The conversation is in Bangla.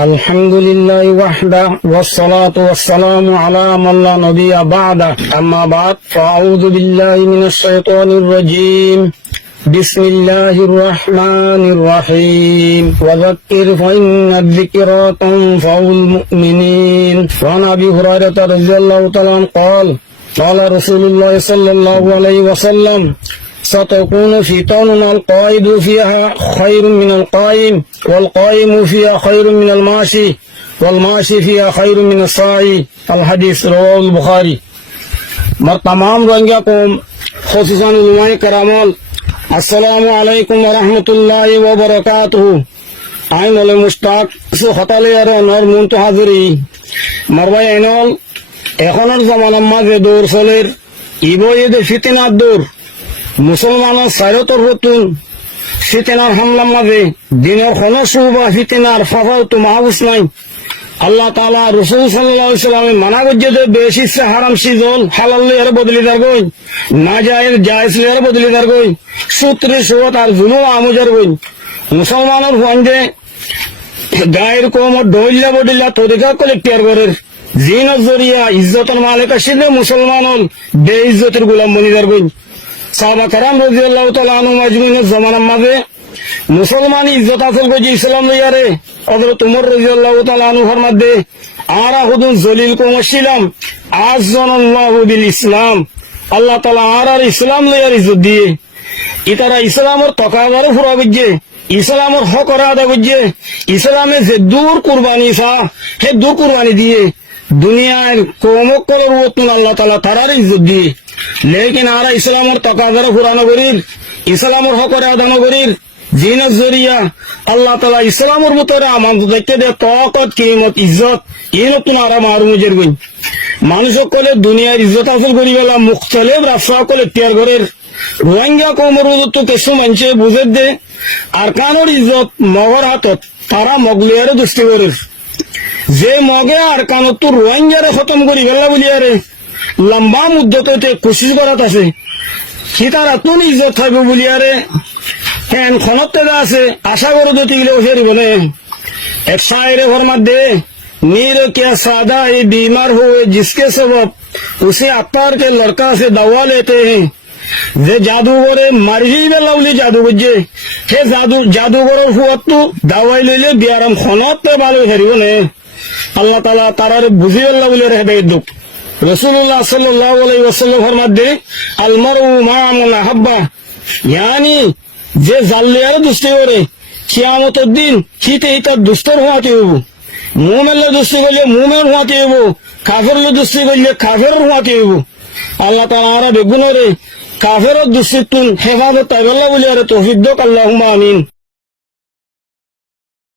الحمد لله وحده والصلاة والسلام على من لا نبي بعده أما بعد فأعوذ بالله من الشيطان الرجيم بسم الله الرحمن الرحيم وذكر فإن الذكرى تنفع المؤمنين وعن أبي هريرة رضي الله تعالى عنه قال رسول الله صلى الله عليه وسلم ستكون فتن القائد فيها خير من القائم والقائم فيها خير من الماشي والماشي فيها خير من الساعي الحديث رواه البخاري مر تمام رنگا قوم خصوصا علماء کرامل السلام علیکم ورحمۃ اللہ وبرکاتہ আইন হলে মুস্তাক হতালে আর নর মুন্ত হাজরি মারবাই আইনল এখনের জামানার মাঝে দৌড় চলের ইবইদে ফিতনার দৌড় মুসলমানের সাইরতর নতুন ফিতনার হামলার মাঝে দিনের কোন সুবা ফিতনার ফাফাও তো মাহবুস নাই আল্লাহ তাআলা রাসূল সাল্লাল্লাহু আলাইহি ওয়াসাল্লাম মানা করছে যে বেশি সে হারাম সিজল হালাল এর বদলি দার গই না জায়েজ জায়েজ এর বদলি দার গই সূত্রে সুবত আর জুলুম আমজার গই মুসলমানের ফন্ডে গায়ের কোম ডইলা বডিলা তরিকা কলেক্টর করে জিনের জরিয়া ইজ্জতের মালিক আসলে মুসলমানল বেইজ্জতের গোলাম বনিদার গই সাহাবা کرام রাদিয়াল্লাহু তাআলা আনহু মাজমুনের জামানার মাঝে মুসলমান ইজ্জত হাসিল করে ইসলাম লইয়ারে হযরত ওমর রাদিয়াল্লাহু তাআলা আনহুর মধ্যে আরা হুদুন জলিল কোমছিলাম আযজানাল্লাহু বিল ইসলাম আল্লাহ তাআলা আর ইসলাম লইয়ার ইজ্জত দিয়ে ইতারা ইসলামের তকাদার পুরা বুঝে ইসলামের হক আদা বুঝে ইসলামে যে দূর কুরবানি সা হে দূর কুরবানি দিয়ে দুনিয়ার কৌমক করার উত্তম আল্লাহ তাআলা তারার ইজ্জত দিয়ে লেকিন আরা ইসলামের তকাদার পুরানো করির ইসলামের হক আদানো করির জিনের জরিয়া আল্লাহ তাআলা ইসলামের ভিতরে আমাদের দেখতে দে তকত কিমত ইজ্জত এই নতুন আরা মারুমুজের গই মানুষ সকলে দুনিয়ার ইজ্জত হাসিল করি বেলা মুখতালিফ রাষ্ট্র সকলে তিয়ার করের রোহিঙ্গা কৌমের তো কিছু মানুষে বুঝে দে আর কানোর ইজ্জত মগর হাতত তারা মগলিয়ারে দুষ্টি করের যে মগে আর কানত তো রোহিঙ্গারে খতম করি বেলা বলিয়ারে লম্বা মুদ্দতে কোশিশ করাত আছে সি তার এতন ইজ্জত থাকবে বলিয়ারে ফ্যান খনত আছে আশা করে দিতে গেলে ওসে বলে এক শায়রে ফরমাত দে नीर क्या सादा ये बीमार हुए जिसके सबब उसे अत्तार के लड़का से दवा लेते हैं যে জাদুঘরে মার্জি লাউলি জাদু বুঝে সে জাদুঘরের হুয়াতো দাওয়াই লইলে বিয়ারাম খনত ভালো হেরিব নে আল্লাহ তাআলা তারারে বুঝিয়ে লাউলি রেবে দুক রাসূলুল্লাহ সাল্লাল্লাহু আলাইহি ওয়াসাল্লাম ফরমাত দে আল মারউ মা মান হাব্বা यानी যে জাল্লিয়ার দুষ্টি করে কিয়ামতের দিন কিতে তার দুস্তর হওয়াতে হবো মুমিনের দুষ্টি করলে মুমিন হওয়াতে হবো কাফেরের দুষ্টি করলে কাফের হওয়াতে হবো আল্লাহ তাআলা আর বেগুনরে কাফেরের দুষ্টিতুন হেফাজত তাইবাল্লাহ বলি আর তৌফিক দক আল্লাহুম্মা আমিন।